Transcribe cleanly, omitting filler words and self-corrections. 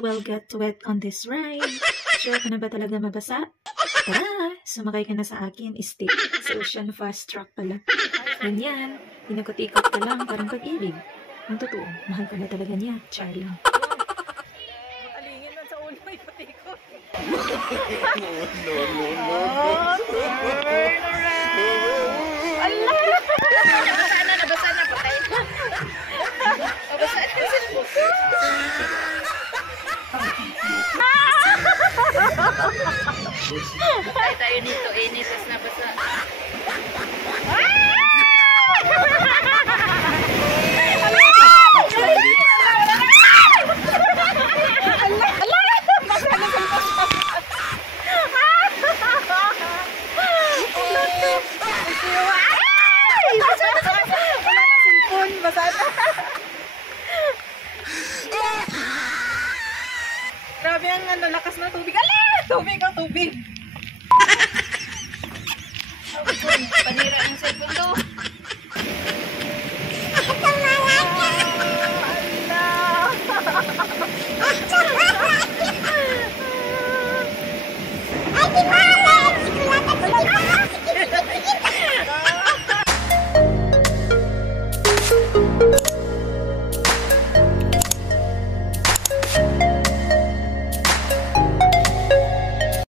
you will get wet on this ride. Sure ka na ba talaga mabasa? Tara, sumakay ka na sa akin. Stay sa Ocean Fast Track pala. Ganyan, inakot-ikot ka lang parang pag-ibig. Ang totoo, mahal ka na talaga niya. Char lang. Alingin lang sa ulo may patikot. Nabasa na, patay. Nabasa na. Tayo nito, initas na basa. Grabe ang lakas na tubig. Ala! Tubig ang tubig. Panira ang cellphone to.